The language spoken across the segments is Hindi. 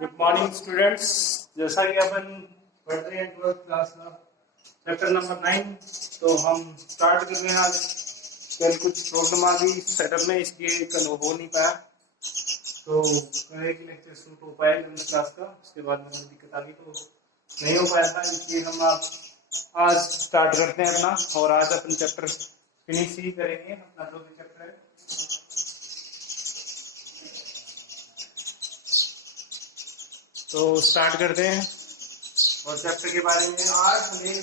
Good morning students. जैसा कि अपन पढ़ रहे हैं 12th क्लास का चैप्टर नंबर 9, तो हम स्टार्ट कर रहे हैं आज। कल कुछ प्रॉब्लम आ गई सेटअप में, इसलिए कल हो नहीं पाया, तो कल एक लेक्चर शूट हो पाया 11th क्लास का। उसके बाद में दिक्कत आ गई तो नहीं हो पाया था, इसलिए हम आज स्टार्ट करते हैं अपना। और आज अपन चैप्टर फिनिश ही करेंगे, अपना जो भी चैप्टर है। तो स्टार्ट करते हैं। और चैप्टर के बारे में आज हमें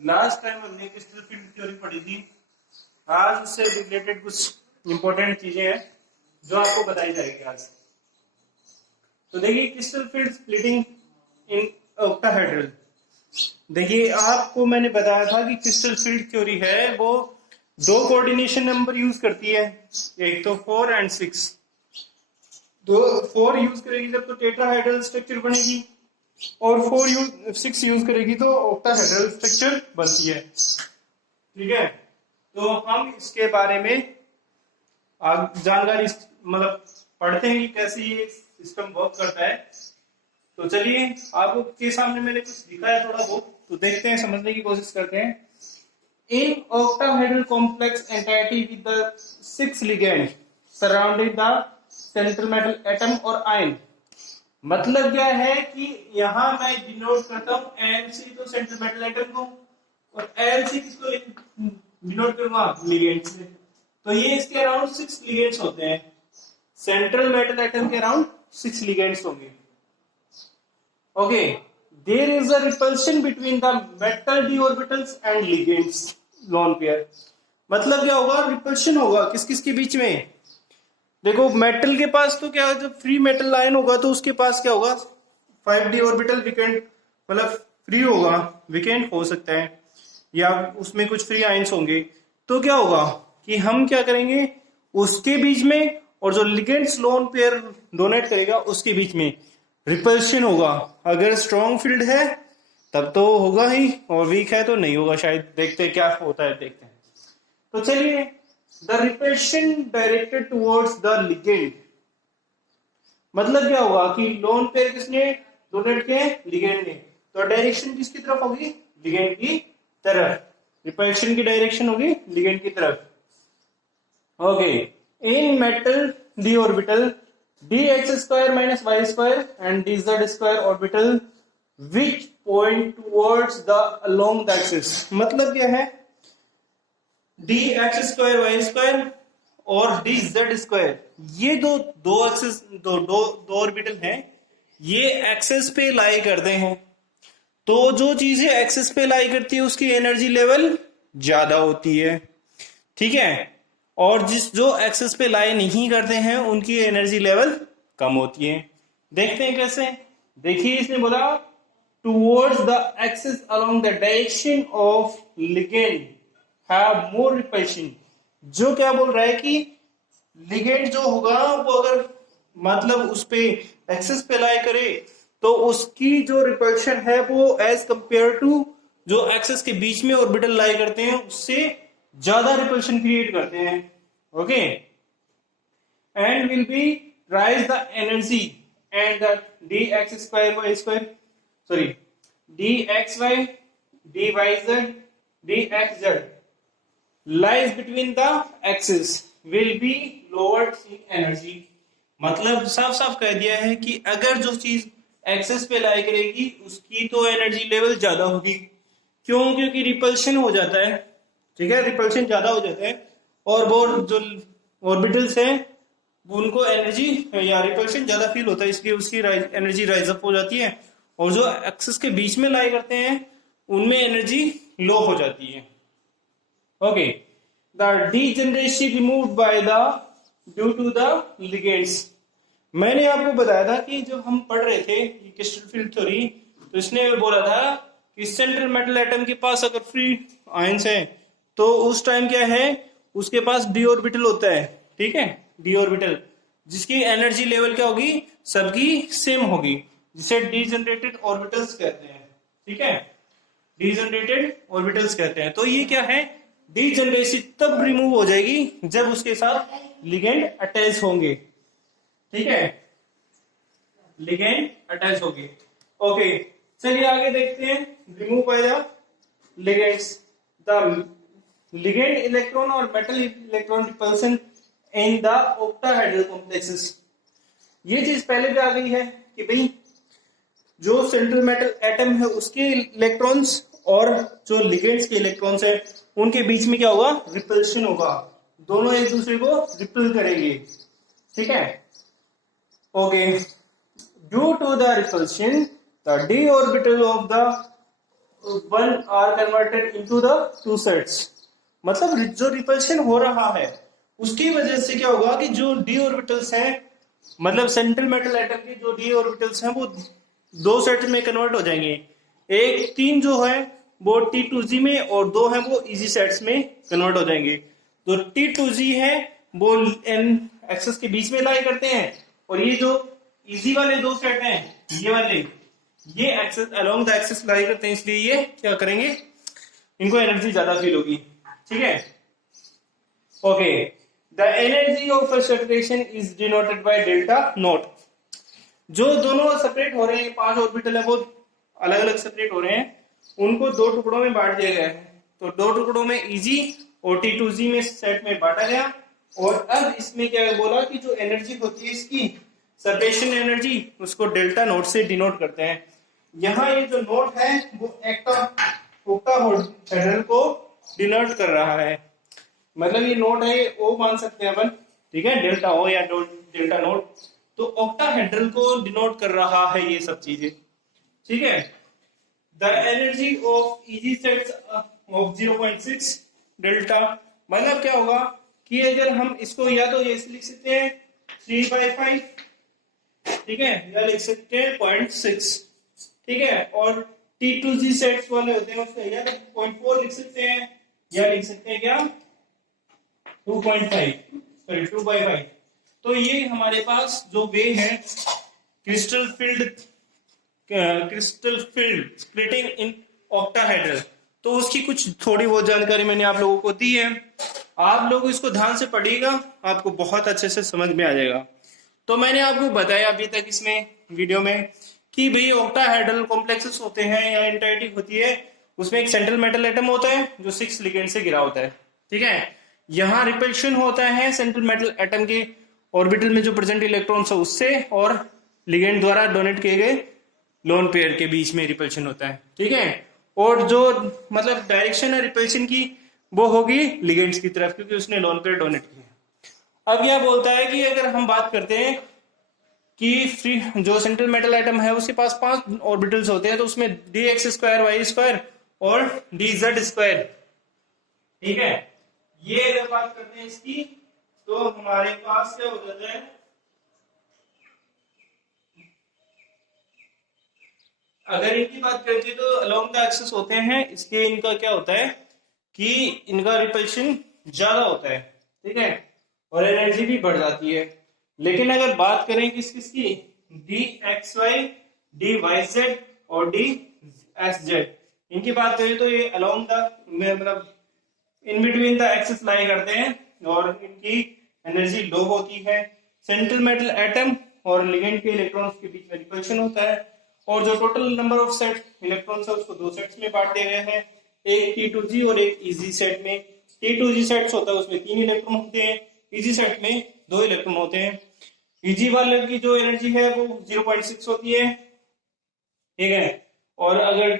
लास्ट टाइम हमने क्रिस्टल फील्ड थ्योरी पढ़ी थी। आज उससे रिलेटेड कुछ इंपॉर्टेंट चीजें हैं जो आपको बताई जाएगी आज। तो देखिए, crystal field splitting in octahedral. देखिए, आपको मैंने बताया था कि क्रिस्टल फील्ड थ्योरी है वो दो कोऑर्डिनेशन नंबर यूज करती है, एक तो 4 और 6। दो 4 यूज करेगी जब तो टेट्राहेड्रल स्ट्रक्चर बनेगी, और 6 यूज करेगी तो ऑक्टाहेड्रल स्ट्रक्चर बनती है। ठीक है, तो हम इसके बारे में जानकारी मतलब पढ़ते हैं कि कैसे ये सिस्टम वर्क करता है। तो चलिए, आपके सामने मैंने कुछ लिखा है थोड़ा बहुत, तो देखते हैं, समझने की कोशिश करते हैं। In octahedral complex entity with the 6 ligand surrounding the central metal atom और आयन। मतलब क्या है कि यहां मैं डिनोट करता हूं Mc तो सेंट्रल मेटल एटम को, और Lc किसको डिनोट करूंगा, लिगेंड से। तो ये इसके अराउंड 6 लिगेंड्स होते हैं। सेंट्रल मेटल एटम के अराउंड 6 लिगेंड्स होंगे। Okay, there is a repulsion between the metal d orbitals and ligands lone pair. मतलब क्या होगा, रिपल्शन होगा किस किस के बीच में। देखो, मेटल के पास तो क्या है, जब फ्री मेटल लाइन होगा तो उसके पास क्या होगा, 5d ऑर्बिटल विकेंट, मतलब फ्री होगा, विकेंट हो सकता है, या उसमें कुछ फ्री आयंस होंगे। तो क्या होगा कि हम क्या करेंगे, उसके बीच में और जो लिगेंड्स लोन पेयर डोनेट करेगा उसके बीच में रिपल्शन होगा। अगर स्ट्रॉन्ग फील्ड है तब तो होगा ही, और वीक है तो नहीं होगा शायद। देखते हैं क्या होता है, देखते हैं। तो चलिए, the repulsion directed towards the ligand. मतलब क्या होगा कि लोन पेयर किसने डोनेट किए, लिगेंड ने, तो डायरेक्शन किसकी तरफ होगी, लिगेंड की तरफ। रिपल्शन की डायरेक्शन होगी लिगेंड की तरफ। Okay, in metal D orbital dx² - y² and dz² orbital which point towards the along the axis। मतलब क्या है, dx² y² और dz², ये दो एक्सिस, दो ऑर्बिटल हैं, ये एक्सिस पे लाई करते हैं। तो जो चीजें एक्सिस पे लाई करती है उसकी एनर्जी लेवल ज्यादा होती है, ठीक है, और जो एक्सिस पे लाई नहीं करते हैं उनकी एनर्जी लेवल कम होती है। देखते हैं कैसे। देखिए, इसने बोला towards the axis along the direction of ligand have more repulsion. जो क्या बोल रहा है कि लिगेंड जो होगा वो अगर मतलब उस पे एक्सिस पे लाई करे तो उसकी जो रिपल्शन है वो एज कंपेयर टू जो एक्सिस के बीच में ऑर्बिटल लाई करते हैं उससे ज्यादा रिपल्शन क्रिएट करते हैं। Okay, and will be rise the energy and the dx² y² sorry dxy dyz dxz lies between the axis will be lowered in energy। मतलब साफ साफ कह दिया है कि अगर जो चीज एक्सिस पे लाई करेगी उसकी तो एनर्जी लेवल ज्यादा होगी। क्यों? क्योंकि रिपल्शन हो जाता है, ठीक है, रिपल्शन ज्यादा हो जाता है, और वो जो ऑर्बिटल्स हैं उनको एनर्जी या रिपल्शन ज्यादा फील होता है, इसलिए उसकी एनर्जी राइज अप हो जाती है, और जो एक्सिस के बीच में लाई करते हैं उनमें एनर्जी लो हो जाती है। Okay, the degeneracy removed by the due to the ligands. मैंने आपको बताया था कि जब हम पढ़ रहे थे क्रिस्टल फील्ड थ्योरी, तो इसने बोला था कि सेंट्रल मेटल एटम के पास अगर फ्री आयंस है तो उस टाइम क्या है, उसके पास d ऑर्बिटल होता है, ठीक है, d ऑर्बिटल, जिसकी एनर्जी लेवल क्या होगी, सबकी सेम होगी, जिसे डीजेनरेटेड ऑर्बिटल्स कहते हैं, ठीक है, डीजेनरेटेड ऑर्बिटल्स कहते हैं। तो ये क्या है, डीजेनरेसी तब रिमूव हो जाएगी जब उसके साथ लिगेंड अटैच होंगे, ठीक है। लिगेंड अटैच हो गए। ओके, चलिए आगे देखते हैं। Remove by the ligands, the ligand electron और metal electron repulsion in the octahedral complexes. ये चीज पहले भी आ गई है कि भाई जो सेंट्रल मेटल एटम है उसके इलेक्ट्रॉन्स और जो लिगेंड्स के इलेक्ट्रॉन्स है उनके बीच में क्या होगा, रिपल्शन होगा, दोनों एक दूसरे को रिपल करेंगे। ठीक है, okay, due to the repulsion the d orbital of the one are converted into the two sets. मतलब जो रिपल्शन हो रहा है उसकी वजह से क्या होगा कि जो d ऑर्बिटल्स हैं, मतलब सेंट्रल मेटल एटम के जो d ऑर्बिटल्स हैं वो दो सेट में कन्वर्ट हो जाएंगे। एक 3 जो है वो T2Z में और 2 है वो इजी सेट्स में कन्वर्ट हो जाएंगे। जो T2Z है वो n एक्सेस के बीच में लाई करते हैं और ये जो इजी वाले 2 सेट हैं ये वाले, ये एक्सेस अलोंग द एक्सेस लाई करते हैं, इसलिए ये क्या करेंगे, इनको एनर्जी ज्यादा फील होगी। ठीक है, okay, the energy of a separation is denoted by delta not. जो दोनों सेपरेट हो रहे हैं, 5 ऑर्बिटल है वो अलग अलग सेपरेट हो रहे हैं, उनको 2 टुकड़ों में बांट दिया गया है। तो 2 टुकड़ों में इजी और T2Z में सेट में बांटा गया। और अब इसमें क्या बोला कि जो एनर्जी होती है इसकी सेपरेशन एनर्जी, उसको डेल्टा नोट से डिनोट करते हैं। यहाँ ये जो नोट है वो ऑक्टाहेड्रल को डिनोट कर रहा है, मतलब ये नोट है, ये O मान सकते हैं अपन। ठीक है, डेल्टा O या डेल्टा नोट, तो ऑक्टाहेड्रल को डिनोट कर रहा है ये सब चीजें। ठीक है, the energy of easy sets of 0.6 delta, मतलब क्या होगा कि अगर हम इसको या तो ये लिख सकते हैं 3/5, ठीक है, या लिख सकते हैं 0.6, ठीक है, और T2Z सेट्स वाले होते हैं उसमें या तो 0.4 लिख सकते हैं या लिख सकते हैं क्या 2.5, सॉरी 2/5। तो ये हमारे पास जो वे है crystal field splitting in octahedral, तो उसकी कुछ थोड़ी बहुत जानकारी मैंने आप लोगों को दी है। आप लोग इसको ध्यान से पढ़िएगा, आपको बहुत अच्छे से समझ में आ जाएगा। तो मैंने आपको बताया अभी तक इसमें वीडियो में कि भाई ऑक्टाहेड्रल कॉम्प्लेक्सेस होते हैं या एंटाइटी होती है, उसमें एक सेंट्रल मेटल एटम होता है जो 6 लिगेंड से घिरा होता है। ठीक है, यहाँ रिपल्शन होता है सेंट्रल मेटल एटम के ऑर्बिटल में जो प्रेजेंट इलेक्ट्रॉन्स है उससे, और लिगेंड द्वारा डोनेट किए गए लोन पेयर के बीच में रिपल्शन होता है। ठीक है, और जो मतलब डायरेक्शन है रिपल्शन की वो होगी लिगेंड्स की तरफ, क्योंकि उसने लोन पेयर डोनेट किया। अब यह बोलता है कि अगर हम बात करते हैं कि फ्री जो सेंट्रल मेटल एटम है उसके पास 5 ऑर्बिटल्स होते हैं, तो उसमें dx² y² और dz²। ठीक है, ये अगर बात करते हैं इसकी तो हमारे पास क्या हो जाता है, अगर इनकी बात करते हैं तो अलोंग द एक्सिस होते हैं, इसलिए इनका क्या होता है कि इनका रिपल्शन ज्यादा होता है। ठीक है, और एनर्जी भी बढ़ जाती है। लेकिन अगर बात करें किसकी, dxy, dyz और dsz, इनकी बात करें तो ये अलोंग द मतलब इन बिटवीन द एक्सिस लाई करते हैं और इनकी एनर्जी लो होती है। सेंट्रल मेटल एटम और लिगेंड के इलेक्ट्रॉन्स के बीच में रिपल्शन होता है, और जो total number of set electrons है उसको 2 सेट्स में बांट दिए गए हैं, एक T2Z और एक इजी सेट में। T2Z सेट्स होता है उसमें 3 इलेक्ट्रॉन होते हैं, इजी सेट में 2 इलेक्ट्रॉन होते हैं। इजी वाले की जो एनर्जी है वो 0.6 होती है। ठीक है, और अगर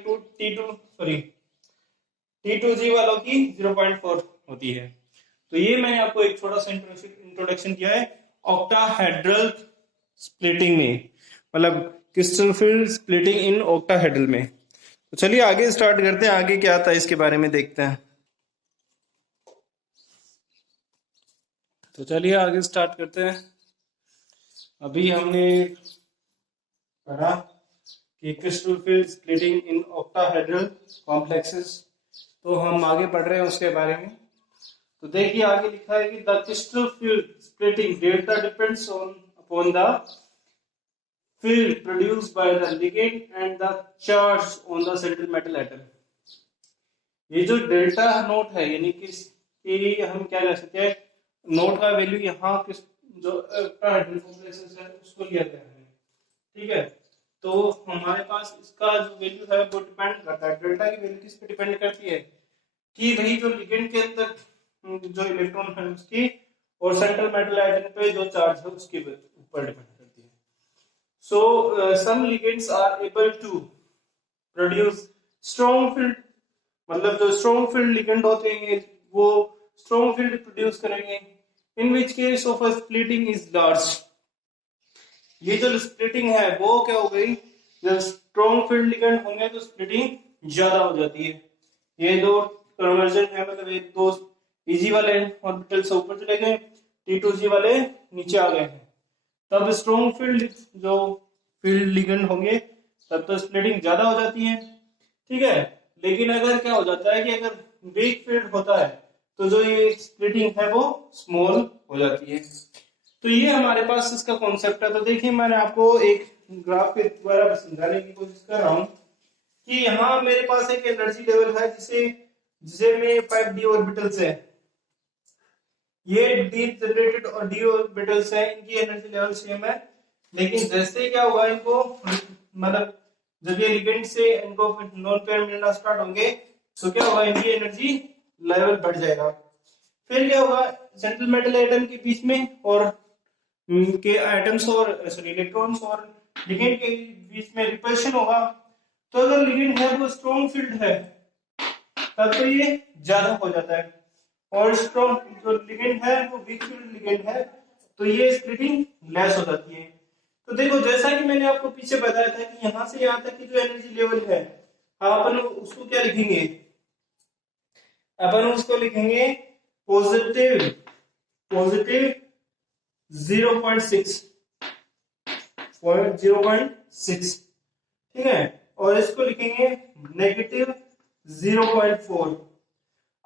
T2Z वालों की 0.4 होती है। तो ये मैंने आपको एक छोटा सा इंट्रोडक्शन किया है ऑक्टाहेड्रल स्प्लिटिंग में, मतलब crystal field splitting in octahedral में। तो चलिए आगे स्टार्ट करते हैं, आगे क्या आता है इसके बारे में देखते हैं। तो चलिए आगे स्टार्ट करते हैं। अभी हमने पढ़ा कि crystal field splitting in octahedral complexes, तो हम आगे पढ़ रहे हैं उसके बारे में। तो देखिए आगे लिखा है कि the crystal field splitting delta depends upon the field produced by the ligand and the charge on the central metal atom। ये जो डेल्टा नोट है, यानी कि हम क्या कह सकते हैं, नोट का वैल्यू यहाँ किस जो ऑक्टाहेड्रल कॉम्प्लेक्सेस है उसको लिया गया है। ठीक है। तो हमारे पास इसका जो वैल्यू है वो डिपेंड करता है, डेल्टा की वैल्यू किस पे डिपेंड करती है कि भाई जो लिगेंड के अंदर जो इलेक्ट्रॉन है उसकी और सेंट्रल मेटल आइटम पे जो चार्ज है उसके ऊपर डिपेंड करती है। So some ligands are able to produce strong field, मतलब जो स्ट्रॉन्ग फील्ड लिगेंड होते हैं वो स्ट्रॉन्ग फील्ड प्रोड्यूस करेंगे, in which case of splitting is large. ये जो स्प्लिटिंग है वो क्या हो गई, जब स्ट्रॉन्ग फील्ड लिगेंड होंगे तो स्प्लिटिंग ज्यादा हो जाती है। ये दो कन्वर्जन है, मतलब एक दो इजी वाले ऑर्बिटल से ऊपर चले गए, T2G वाले नीचे आ गए हैं, तब स्ट्रॉन्ग फील्ड जो फील्ड लिगेंड होंगे तब तो स्प्लिटिंग ज्यादा हो जाती है, ठीक है। लेकिन अगर क्या हो जाता है कि अगर वीक फील्ड होता है तो जो ये स्प्लिटिंग है वो स्मॉल हो जाती है। तो ये हमारे पास इसका कॉन्सेप्ट है। तो देखिए मैंने आपको एक ग्राफ के द्वारा समझाने की कोशिश कर रहा हूँ कि यहाँ मेरे पास एक एनर्जी लेवल है जिसे जिसे में 5d ऑर्बिटल्स है, ये डी जनरेटेड और डी ऑर्बिटल्स है, इनकी एनर्जी लेवल सेम है। लेकिन जैसे क्या हुआ इनको, मतलब जब ये लिगेंड से इनको नॉन पेयर मिलना स्टार्ट होंगे तो क्या होगा, इनकी एनर्जी लेवल बढ़ जाएगा। फिर क्या होगा, सेंट्रल मेटल एटम के बीच में और के एटम्स और सॉरी इलेक्ट्रॉन्स और लिगेंड के बीच में रिपल्शन होगा। तो अगर लिगेंड है वो स्ट्रॉन्ग फील्ड है तब तो ये ज्यादा हो जाता है, और स्ट्रॉन्ग जो लिगेंड है वो वीक फील्ड लिगेंड है तो ये स्प्लिटिंग लेस हो जाती है। तो देखो जैसा कि मैंने आपको पीछे बताया था कि यहाँ से यहाँ तक की जो एनर्जी लेवल है अपन उसको क्या लिखेंगे, अपन उसको लिखेंगे पॉजिटिव पॉजिटिव 0.6 ठीक है, और इसको लिखेंगे नेगेटिव 0.4।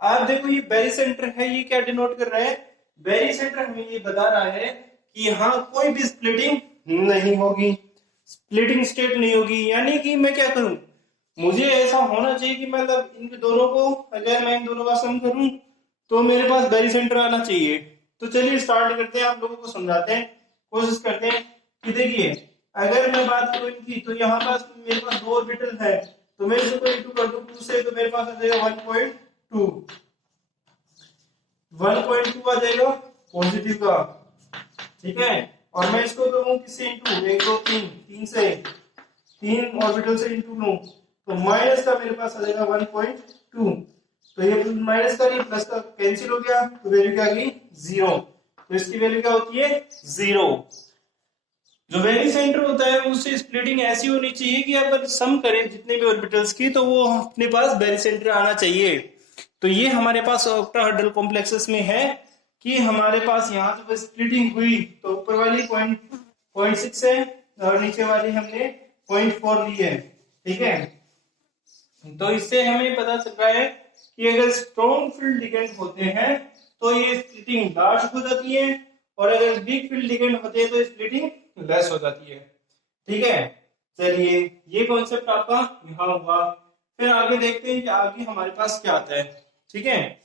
आप देखो ये बेरी सेंटर है, ये क्या डिनोट कर रहा है, बेरी सेंटर हमें ये बता रहा है कि यहाँ कोई भी स्प्लिटिंग नहीं होगी, स्प्लिटिंग स्टेट नहीं होगी। यानी कि मैं क्या करूं, मुझे ऐसा होना चाहिए कि मतलब इन दोनों को अगर मैं इन दोनों का सम करूं तो मेरे पास बेरी सेंटर आना चाहिए। तो चलिए स्टार्ट करते हैं, आप लोगों को समझाते हैं, कोशिश करते हैं कि देखिए अगर मैं बात करूं इनकी तो यहाँ पास मेरे पास दो ऑर्बिटल है, तो मैं इसको इंटू कर दूं 2 से तो मेरे पास आ जाएगा 1.2 आ जाएगा पॉजिटिव का, ठीक है। और मैं इसको करूं किससे इंटू, 1 2 3 3 से, 3 ऑर्बिटल से इंटू लूं तो माइनस का मेरे पास आ जाएगा 1.2। तो ये माइनस का नहीं प्लस का कैंसिल हो गया तो वैल्यू क्या आ गई 0। तो इसकी वैल्यू क्या होती है 0। जो वेरी सेंटर होता है उससे स्प्लिटिंग ऐसी होनी चाहिए कि अगर सम करें जितने भी ऑर्बिटल्स की तो वो अपने पास वेरी सेंटर आना चाहिए। तो ये हमारे पास ऑक्टाहेड्रल कॉम्प्लेक्सेस में है कि हमारे पास यहाँ जब स्प्लिटिंग हुई तो ऊपर वाली 0.6 है और नीचे वाली हमने 0.4 ली है, ठीक है। तो इससे हमें पता चल रहा है कि अगर स्ट्रॉन्ग फील्ड लिगेंड होते हैं तो ये स्प्लिटिंग लार्ज हो जाती है, और अगर वीक फील्ड लिगेंड होते हैं तो स्प्लिटिंग लेस हो जाती है, ठीक है। चलिए ये कॉन्सेप्ट आपका यहाँ हुआ। फिर आगे देखते हैं कि आगे हमारे पास क्या आता है, ठीक है।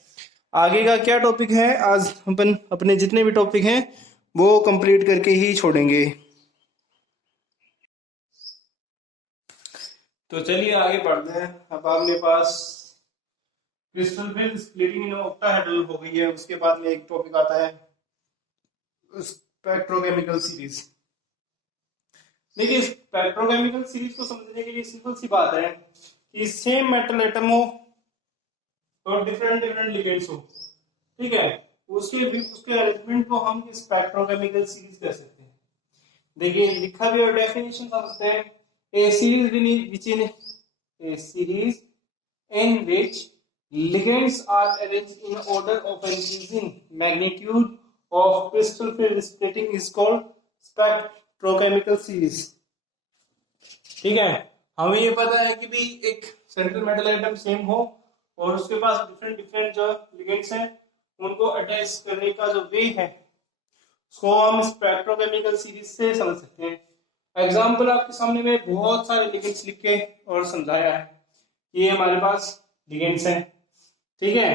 आगे का क्या टॉपिक है, आज अपन अपने जितने भी टॉपिक हैं वो कंप्लीट करके ही छोड़ेंगे। तो चलिए आगे बढ़ते हैं। अब आपके पास crystal film splitting in octahedral हो गई है, उसके बाद में एक टॉपिक आता है स्पेक्ट्रोकेमिकल सीरीज। देखिए स्पेक्ट्रोकेमिकल सीरीज को समझने के लिए सिंपल सी बात है कि सेम मेटल एटम हो और डिफरेंट डिफरेंट लिगेंड्स हो, ठीक है, उसके अरेंजमेंट को हम स्पेक्ट्रोकेमिकल सीरीज कह सकते हैं। देखिए लिखा भी और डेफिनेशन समझते हैं, ए series in which ligands are arranged in order of increasing magnitude of crystal field splitting is called spectrochemical series, ठीक है। हमें ये पता है कि भी एक सेंट्रल मेटल एटम सेम हो और उसके पास डिफरेंट डिफरेंट जो लिगेंड्स हैं उनको अटैच करने का जो वे है उसको हम स्पेक्ट्रोकेमिकल सीरीज से समझ सकते हैं। एग्जाम्पल आपके सामने में बहुत सारे लिगेंड्स लिख के और समझाया है, ये हमारे पास लिगेंड्स हैं, ठीक है।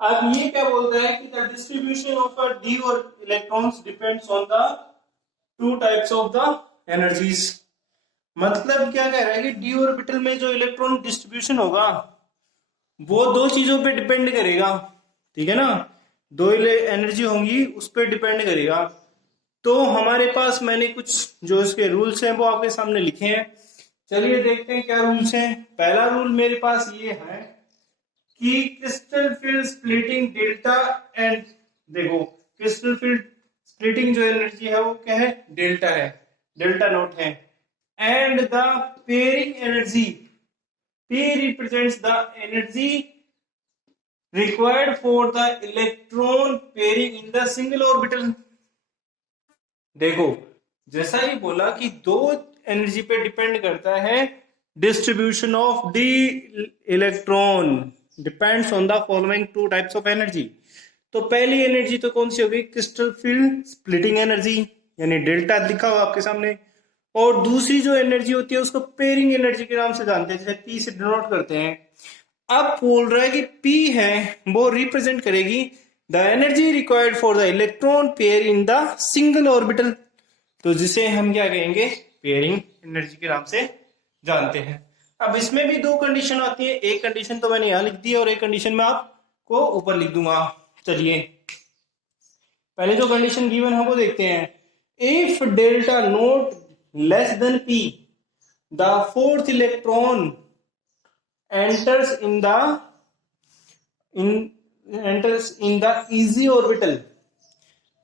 अब ये क्या बोलता है कि द डिस्ट्रीब्यूशन ऑफ डी और electrons depends on the two types of the energies. मतलब क्या कह रहा है कि डी ऑर्बिटल में जो इलेक्ट्रॉन डिस्ट्रीब्यूशन होगा वो दो चीजों पे डिपेंड करेगा, ठीक है ना, दो एनर्जी होंगी उस पर डिपेंड करेगा। तो हमारे पास मैंने कुछ जो इसके रूल्स हैं वो आपके सामने लिखे हैं, चलिए देखते हैं क्या रूल्स हैं। पहला रूल मेरे पास ये है कि crystal field splitting delta and, देखो क्रिस्टल फील्ड स्प्लिटिंग जो एनर्जी है वो क्या है, डेल्टा है, डेल्टा नॉट है। And the pairing energy, P represents the energy required for the electron pairing in the single orbital। देखो जैसा ही बोला कि दो एनर्जी पे डिपेंड करता है distribution of D electron depends on the following two types of energy. तो पहली एनर्जी तो कौन सी होगी, क्रिस्टल फील्ड स्प्लिटिंग एनर्जी, यानी डेल्टा लिखा हुआ आपके सामने। और दूसरी जो एनर्जी होती है उसको पेयरिंग एनर्जी के नाम से जानते हैं, जैसे पी से डिनोट करते हैं। अब बोल रहा है कि पी है वो रिप्रेजेंट करेगी the energy required for the electron pair in the single orbital, तो जिसे हम क्या कहेंगे, पेयरिंग एनर्जी के नाम से जानते हैं। अब इसमें भी दो कंडीशन आती है, एक कंडीशन तो मैंने यहां लिख दी और एक कंडीशन मैं आपको ऊपर लिख दूंगा। चलिए पहले जो कंडीशन गिवन है वो देखते हैं। If delta naught less than p, the fourth electron enters in the easy orbital।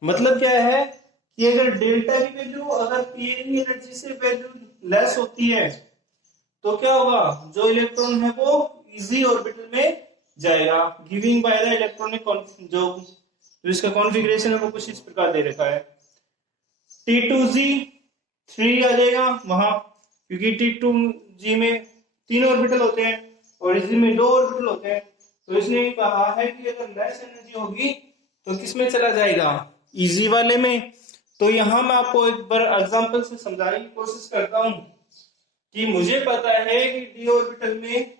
मतलब क्या है कि अगर डेल्टा की वैल्यू अगर पेयरिंग एनर्जी से वैल्यू लेस होती है तो क्या होगा, जो इलेक्ट्रॉन है वो इजी ऑर्बिटल में जाएगा, गिविंग बाय द इलेक्ट्रॉनिक जो इसका कॉन्फ़िगरेशन है वो कुछ इस प्रकार दे रखा है। T2Z 3 आ जाएगा वहां, क्योंकि T2G में 3 ऑर्बिटल होते हैं और इसी में 2 ऑर्बिटल होते हैं। तो इसने कहा है कि अगर लेस एनर्जी होगी तो किस में चला जाएगा, इजी वाले में। तो यहां मैं आपको एक बार एग्जांपल से समझाने की कोशिश करता हूं कि मुझे पता है कि डी ऑर्बिटल में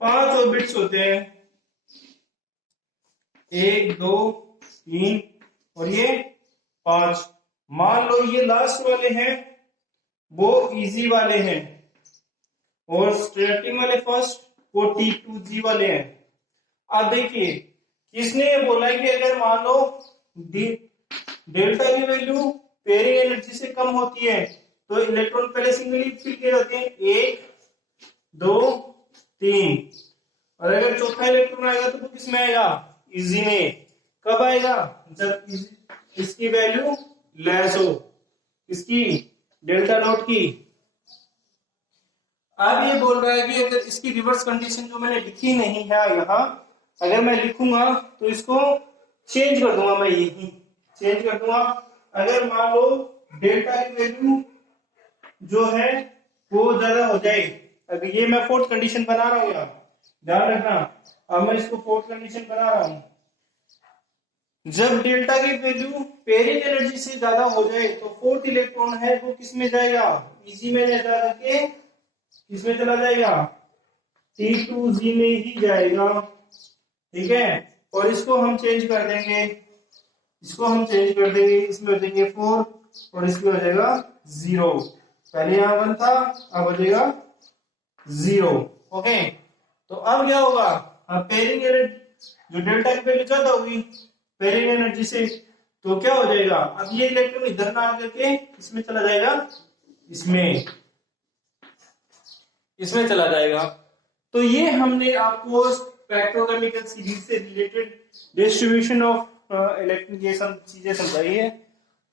5 ऑर्बिट्स होते हैं, 1 2 3 और ये 5। मान लो ये लास्ट वाले हैं वो इजी वाले हैं और स्टार्टिंग वाले फर्स्ट वो T2G वाले हैं। अब देखिए किसने बोला है कि अगर मान लो डेल्टा की वैल्यू पेयरिंग एनर्जी से कम होती है तो इलेक्ट्रॉन पहले सिंगली फिल किए जाते हैं, 1 2 3, और अगर चौथा इलेक्ट्रॉन आएगा तो वो किस में आएगा, इजी में। कब आएगा, जब इसकी वैल्यू लेस हो, इसकी डेल्टा नॉट की। अब ये बोल रहा है कि अगर इसकी रिवर्स कंडीशन जो मैंने लिखी नहीं है यहां, अगर मैं लिखूंगा तो इसको चेंज कर दूंगा, मैं यही चेंज कर दूंगा। अगर मान लो डेल्टा की वैल्यू जो है वो ज्यादा हो जाए, अगर ये मैं फोर्थ कंडीशन बना रहा हूं, ध्यान रखना, अब मैं इसको फोर्थ कंडीशन बना रहा हूं। जब डेल्टा की वैल्यू पेयरिंग एनर्जी से ज्यादा हो जाए तो फोर्थ इलेक्ट्रॉन है वो किस में जाएगा, इजी में जा करके किसमें चला जाएगा, T2G में ही जाएगा, ठीक है। और इसको हम चेंज कर देंगे, इसको हम चेंज कर देंगे, इसमें हो जाएंगे 4 और इसमें हो जाएगा 0। पहले यहां 1 था, अब हो जाएगा 0। ओके, तो अब क्या होगा, अब पेयरिंग एनर्जी जो डेल्टा की वैल्यू ज्यादा होगी पेयरिंग एनर्जी से, तो क्या हो जाएगा, अब ये इलेक्ट्रॉन इधर ना आकर के इसमें चला जाएगा, इसमें चला जाएगा। तो ये हमने आपको स्पेक्ट्रोकेमिकल सीरीज से रिलेटेड डिस्ट्रीब्यूशन ऑफ इलेक्ट्रॉन ये सब चीजें समझाई है,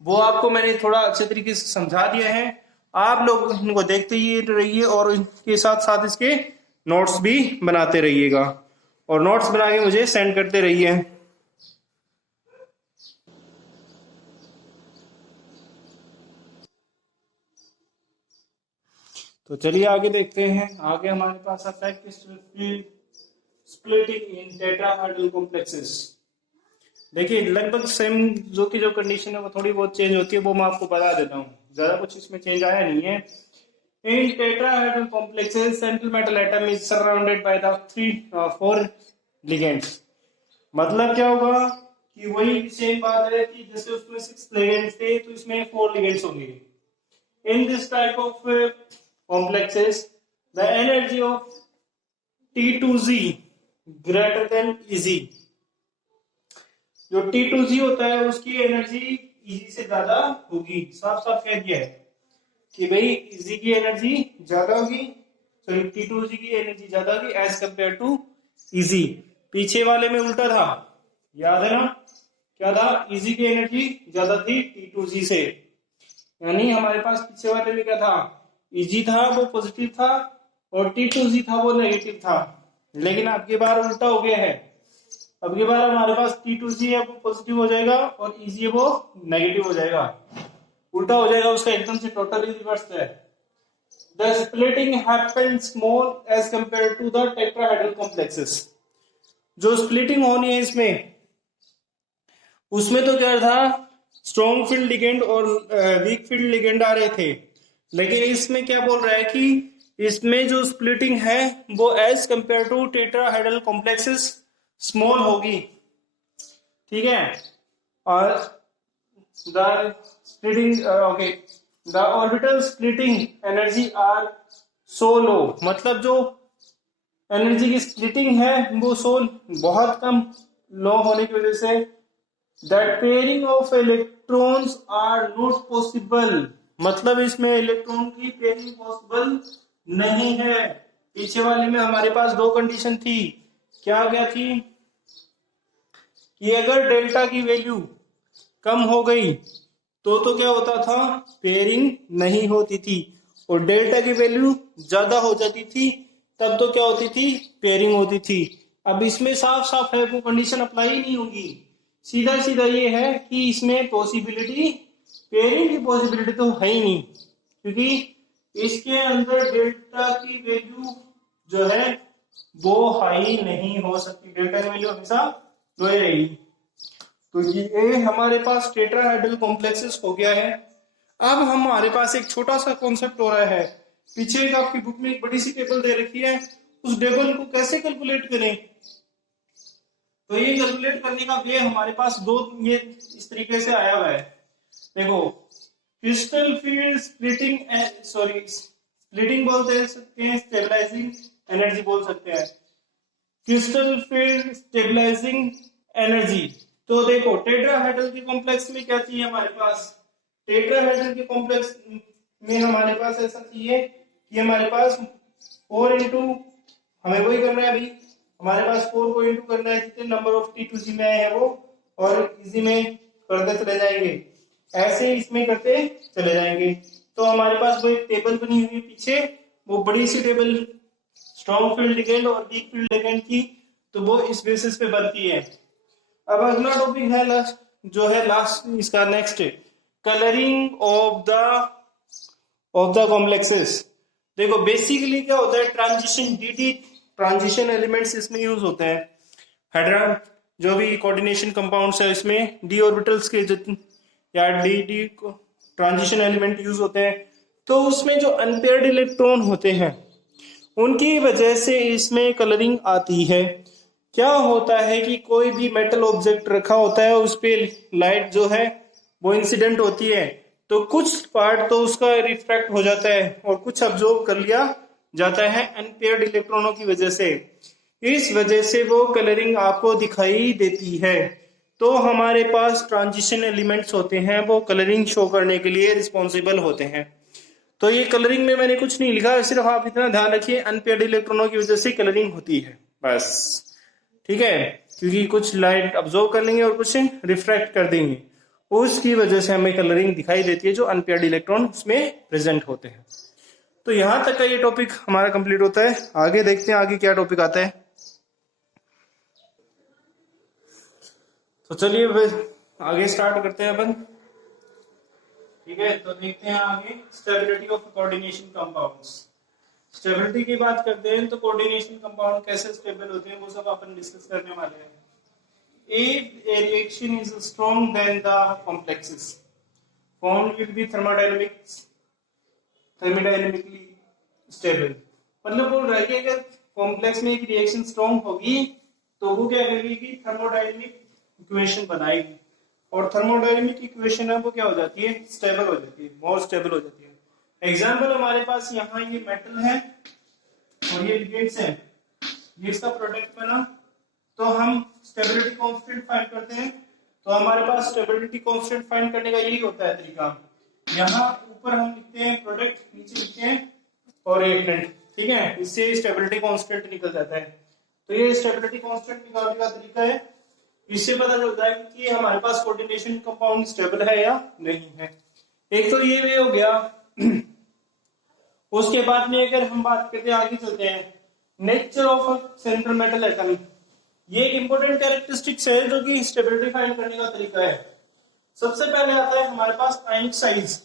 वो आपको मैंने थोड़ा अच्छे तरीके से समझा दिया है। आप लोग इनको देखते ही रहिए और इनके साथ साथ इसके नोट्स भी बनाते रहिएगा और नोट्स बना के मुझे सेंड करते रहिए। तो चलिए आगे देखते हैं। आगे हमारे पास आता है क्रिस्टल स्प्लिटिंग इन टेट्राहेड्रल कॉम्प्लेक्सेस। देखिए लगभग सेम जो कंडीशन है वो थोड़ी बहुत चेंज होती है, वो मैं आपको बता देता हूँ, ज्यादा कुछ इसमें चेंज आया नहीं है। इन tetrahedral complexes central metal atom is surrounded by the 4 ligands. मतलब क्या होगा कि वही सेम बात है कि जैसे उसमें 6 लिगेंड्स थे तो इसमें 4 लिगेंड्स होंगे। In this type of complexes, the energy of T2Z greater than Eg. जो T2Z होता है उसकी एनर्जी Eg से ज्यादा होगी। साफ साफ कह दिया है कि भाई Eg की एनर्जी ज्यादा होगी, सॉरी T2Z की एनर्जी ज्यादा होगी एज कंपेयर टू Eg। पीछे वाले में उल्टा था, याद है ना, क्या था, Eg की एनर्जी ज्यादा थी T2Z से, यानी हमारे पास पीछे वाले में क्या था, Eg था वो पॉजिटिव था और T2Z था वो नेगेटिव था। लेकिन अब की बार उल्टा हो गया है, अब की बार हमारे पास T2Z है वो पॉजिटिव हो जाएगा और Eg है वो नेगेटिव हो जाएगा, उल्टा हो जाएगा उसका, एकदम से टोटली रिवर्स है। The splitting happens more as compared to the tetrahedral complexes। जो स्प्लिटिंग होनी है इसमें, उसमें तो क्या था, स्ट्रॉन्ग फील्ड लिगेंड और वीक फील्ड लिगेंड आ रहे थे, लेकिन इसमें क्या बोल रहा है कि इसमें जो स्प्लिटिंग है वो as compare to tetrahedral complexes small होगी, ठीक है। और the splitting okay, the orbital splitting energy are so low, मतलब जो एनर्जी की स्प्लिटिंग है वो बहुत कम लो होने की वजह से that pairing of electrons are not possible, मतलब इसमें इलेक्ट्रॉन की पेयरिंग पॉसिबल नहीं है। पीछे वाले में हमारे पास दो कंडीशन थी, क्या क्या थी कि अगर डेल्टा की वैल्यू कम हो गई तो क्या होता था, पेयरिंग नहीं होती थी, और डेल्टा की वैल्यू ज्यादा हो जाती थी तब तो क्या होती थी, पेयरिंग होती थी। अब इसमें साफ साफ है वो कंडीशन अप्लाई नहीं होगी, सीधा सीधा ये है कि इसमें पॉसिबिलिटी, पेयरिंग की पॉसिबिलिटी तो है ही नहीं, क्योंकि इसके अंदर डेल्टा की वैल्यू जो है वो हाई नहीं हो सकती, डेल्टा की वैल्यू हमेशा लो रहेगी। तो ये हमारे पास टेट्राहेड्रल कॉम्प्लेक्सेस हो गया है। अब हमारे पास एक छोटा सा कॉन्सेप्ट हो रहा है, पीछे एक आपकी बुक में एक बड़ी सी टेबल दे रखी है, उस टेबल को कैसे कैलकुलेट करें। तो ये कैलकुलेट करने का वे हमारे पास दो, ये इस तरीके से आया हुआ है, देखो, crystal field splitting, sorry splitting बोल सकते हैं, स्टेबलाइजिंग एनर्जी बोल सकते हैं, क्रिस्टल फील्ड स्टेबलाइजिंग एनर्जी। तो देखो टेट्राहेड्रल के कॉम्प्लेक्स में क्या चाहिए हमारे पास, टेट्राहेड्रल के कॉम्प्लेक्स में हमारे पास ऐसा चाहिए कि हमारे पास 4 इंटू, हमें वही करना है अभी, हमारे पास 4 को इंटू करना है जितने नंबर ऑफ T2Z में आए हैं वो, और इजी में करते चले जाएंगे, ऐसे इसमें करते चले जाएंगे। तो हमारे पास वो एक टेबल बनी हुई है पीछे, वो बड़ी सी टेबल स्ट्रॉन्ग फील्ड लिगेंड और वीक फील्ड लिगेंड की, तो वो इस बेसिस पे बनती है। अब अगला टॉपिक है लास्ट, जो है लास्ट इसका next, colouring of the complexes. देखो बेसिकली क्या होता है, ट्रांजिशन डी ट्रांजिशन एलिमेंट्स इसमें यूज होते हैं, हाइड्रा जो भी कोऑर्डिनेशन कंपाउंड्स है इसमें डी ऑर्बिटल्स के या डी ट्रांजिशन एलिमेंट यूज होते हैं। तो उसमें जो अनपेयर्ड इलेक्ट्रॉन होते हैं उनकी वजह से इसमें कलरिंग आती है। क्या होता है कि कोई भी मेटल ऑब्जेक्ट रखा होता है उस पे लाइट जो है वो इंसिडेंट होती है, तो कुछ पार्ट तो उसका रिफ्रैक्ट हो जाता है और कुछ अब्जॉर्ब कर लिया जाता है अनपेयर्ड इलेक्ट्रॉनों की वजह से, इस वजह से वो कलरिंग आपको दिखाई देती है। तो हमारे पास ट्रांजिशन एलिमेंट्स होते हैं वो कलरिंग शो करने के लिए रिस्पॉन्सिबल होते हैं। तो ये कलरिंग में मैंने कुछ नहीं लिखा, सिर्फ आप इतना ध्यान रखिए अनपेयर्ड इलेक्ट्रॉनों की वजह से कलरिंग होती है बस, ठीक है, क्योंकि कुछ लाइट अब्जॉर्ब कर लेंगे और कुछ रिफ्रैक्ट कर देंगे, उसकी वजह से हमें कलरिंग दिखाई देती है जो अनपेयर्ड इलेक्ट्रॉन उसमें प्रेजेंट होते हैं। तो यहां तक का ये टॉपिक हमारा कंप्लीट होता है, आगे देखते हैं आगे क्या टॉपिक आता है। तो चलिए आगे स्टार्ट करते हैं अपन, ठीक है। तो देखते हैं आगे stability of coordination compounds. Stability की बात करते हैं तो कोऑर्डिनेशन कंपाउंड कैसे स्टेबल होते हैं वो सब अपन डिस्कस करने वाले हैं। If a reaction is strong than the complexes formed will be thermodynamically stable, मतलब बोल रहा है कि अगर कॉम्प्लेक्स में एक रिएक्शन स्ट्रॉन्ग होगी तो वो क्या करेगी कि थर्मोडायनेमिक इक्वेशन बनाएगी, और थर्मोडायनेमिक इक्वेशन है वो क्या हो जाती है, स्टेबल हो जाती है, मोर स्टेबल हो जाती है। एग्जाम्पल हमारे पास यहाँ ये मेटल है और ये लिगेंड्स है, ये इसका प्रोडक्ट बना, तो हम स्टेबिलिटी कांस्टेंट फाइंड करते हैं। तो हमारे पास स्टेबिलिटी कांस्टेंट फाइंड करने का यही होता है तरीका। यहाँ ऊपर हम लिखते हैं प्रोडक्ट, नीचे लिखते हैं और रिएक्टेंट, ठीक है, इससे स्टेबिलिटी कांस्टेंट निकल जाता है। तो ये स्टेबिलिटी कांस्टेंट निकालने का तरीका है, इससे पता चलता है कि हमारे पास कोऑर्डिनेशन कंपाउंड स्टेबल है या नहीं है। एक तो ये वे हो गया। उसके बाद में अगर हम बात करते हैं, आगे चलते हैं, nature of a central metal atom. ये एक इंपॉर्टेंट कैरेक्टरिस्टिक्स है जो कि स्टेबिलिटी फाइंड करने का तरीका है। सबसे पहले आता है हमारे पास आयनिक साइज।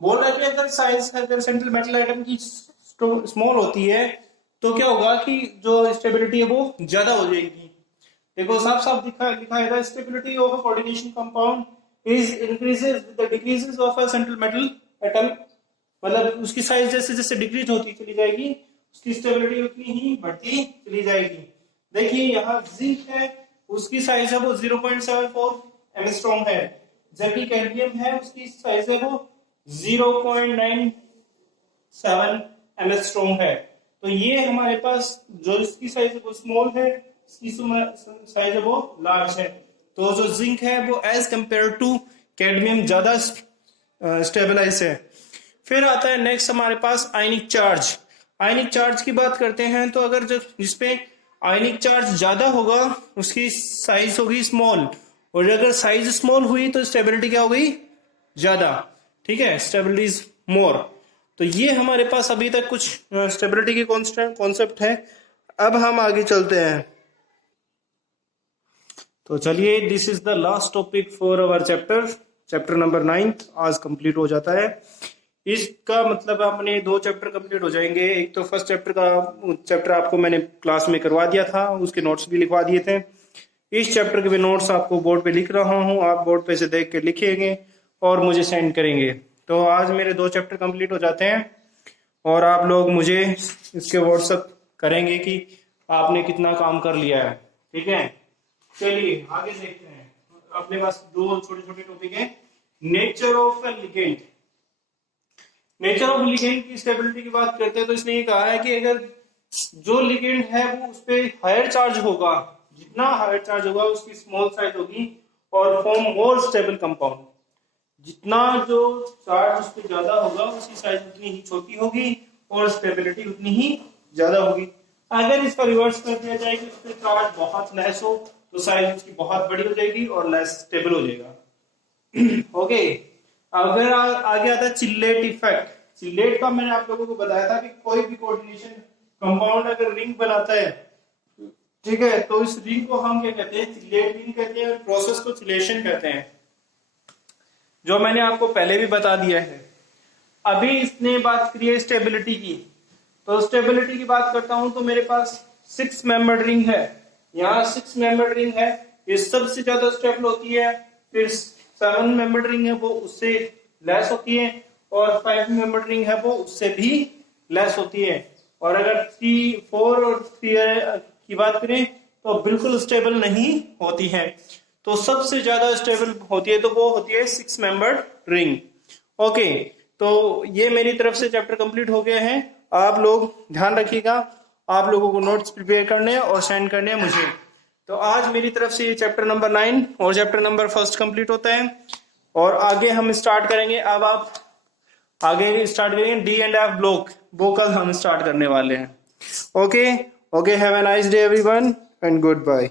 बोल रहे थे अगर साइज अगर सेंट्रल मेटल एटम की स्मॉल होती है तो क्या होगा कि जो स्टेबिलिटी है वो ज्यादा हो जाएगी। देखो साफ साफ लिखा है, stability of a coordination compound is increases with the decreases of a central metal atom. मतलब उसकी साइज जैसे जैसे डिक्रीज होती चली जाएगी, उसकी स्टेबिलिटी उतनी ही बढ़ती चली जाएगी। देखिए यहाँ जिंक है, उसकी साइज है वो 0.74 एंगस्ट्रॉम है, जबकि कैडमियम है उसकी साइज है वो 0.97 एंगस्ट्रॉम है। तो ये हमारे पास जो इसकी साइज है वो स्मॉल है, इसकी साइज है वो लार्ज है। तो जो जिंक है वो एज कंपेयर टू कैडमियम ज्यादा स्टेबलाइज है। फिर आता है नेक्स्ट हमारे पास आयनिक चार्ज। आयनिक चार्ज की बात करते हैं तो अगर जो जिसपे आयनिक चार्ज ज्यादा होगा उसकी साइज होगी स्मॉल, और अगर साइज स्मॉल हुई तो स्टेबिलिटी क्या हो गई ज्यादा, ठीक है, स्टेबिलिटी इज मोर। तो ये हमारे पास अभी तक कुछ स्टेबिलिटी के कॉन्सेप्ट है। अब हम आगे चलते हैं। तो चलिए, this is the last topic for our chapter number 9 आज कंप्लीट हो जाता है। इसका मतलब अपने 2 चैप्टर कंप्लीट हो जाएंगे। एक तो फर्स्ट चैप्टर आपको मैंने क्लास में करवा दिया था, उसके नोट्स भी लिखवा दिए थे। इस चैप्टर के भी नोट्स आपको बोर्ड पे लिख रहा हूँ, आप बोर्ड पे से देख के लिखेंगे और मुझे सेंड करेंगे। तो आज मेरे 2 चैप्टर कंप्लीट हो जाते हैं और आप लोग मुझे इसके व्हाट्सएप करेंगे कि आपने कितना काम कर लिया है, ठीक है। चलिए आगे देखते हैं। अपने पास 2 छोटे छोटे टॉपिक है। Nature of ligand. Nature of ligand की स्टेबिलिटी की बात करते हैं तो इसने ये कहा है कि अगर जो लिगेंड है वो उस पर हायर चार्ज होगा, जितना हायर चार्ज होगा उसकी स्मॉल साइज होगी और फॉर्म मोर स्टेबल कंपाउंड। जितना जो चार्ज उस पर ज्यादा होगा उसकी साइज उतनी ही छोटी होगी और स्टेबिलिटी उतनी ही ज्यादा होगी। अगर इसका रिवर्स कर दिया जाए कि उस पर चार्ज बहुत लेस हो तो साइज उसकी बहुत बड़ी हो जाएगी और लेस स्टेबल हो जाएगा। ओके, अगर आगे आता है चिल्लेट इफेक्ट। चिल्लेट का मैंने आप लोगों को बताया था कि कोई भी कोऑर्डिनेशन कंपाउंड अगर रिंग बनाता है, ठीक है, तो इस रिंग को हम क्या कहते हैं, चिल्लेट रिंग कहते हैं, और प्रोसेस को चिलेशन कहते हैं, जो मैंने आपको पहले भी बता दिया है। अभी इसने बात करी है स्टेबिलिटी की, तो स्टेबिलिटी की बात करता हूं तो मेरे पास 6 मेंबर्ड रिंग है। यहाँ 6 मेंबर्ड रिंग है, ये सबसे ज्यादा स्टेबल होती है। फिर 7 मेंबर्ड रिंग है वो उससे लेस होती है, और 5 मेंबर्ड रिंग है वो उससे भी लेस होती है। और अगर 3, 4 और 3 की बात करें तो बिल्कुल स्टेबल नहीं होती है। तो सबसे ज्यादा स्टेबल होती है तो वो होती है 6 मेंबर्ड रिंग। ओके, तो ये मेरी तरफ से चैप्टर कंप्लीट हो गया है। आप लोग ध्यान रखिएगा, आप लोगों को नोट्स प्रिपेयर करने हैं और सेंड करने हैं मुझे। तो आज मेरी तरफ से ये चैप्टर नंबर 9 और चैप्टर नंबर 1 कंप्लीट होता है, और आगे हम स्टार्ट करेंगे। अब आप आगे स्टार्ट करेंगे D&F ब्लॉक, वो कल हम स्टार्ट करने वाले हैं। Okay, have a nice day everyone and good bye.